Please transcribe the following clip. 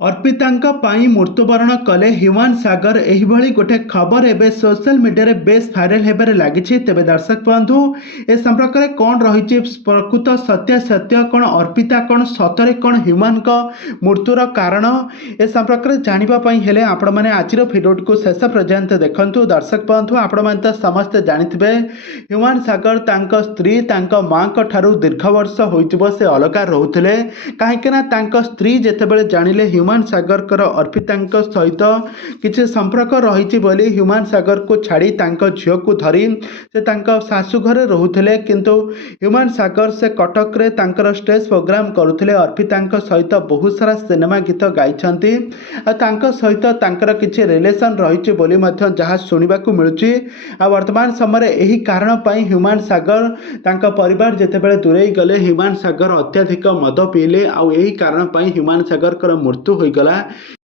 अर्पितांका पाई मृत्युवरण कले ह्यूमान सागर एहिभଳି गोटे खबर एबे सोशल मीडिया रे बेस भाइराल हेबारे लागिछि। तेबे दर्शक बंधु ए संपर्क रे कोन रहिछि प्रकृत सत्य कोन अर्पिता कोन सतरे कोन ह्यूमान का मृत्युर कारण ए संपर्क रे जानिबा पई हेले आपण माने आजिर भिडियो को शेष पर्यंत देखंतु। दर्शक बंधु आपण माने त समस्त जानिथिबे ह्यूमान सागर तांका स्त्री तांका मां का ठारू दीर्घ वर्ष होइतिबो से अलगा रहउथिले काहेकि ना तांका स्त्री जेतेबेले जानिले ह्यूमान सागर कर अर्पिता सहित किसी संपर्क रही ह्यूमान सागर को छाड़ी झील को धरी से शाशु घरे रोते किंतु ह्यूमान सागर से कटक रे तांकर स्टेज प्रोग्राम करुले अर्पिता सहित बहुत सारा सिनेमा गीत गाई सहित तांकर किसी रिलेशन रही जहाँ शुणा मिलूँ। आ वर्तमान समय यही कारण पर ह्यूमान सागर तांका परिवार जितेबाला दूरे गले ह्यूमान सागर अत्याधिक मद पीले आउ यही कारण पर ह्यूमान सागर मृत्यु हो गला।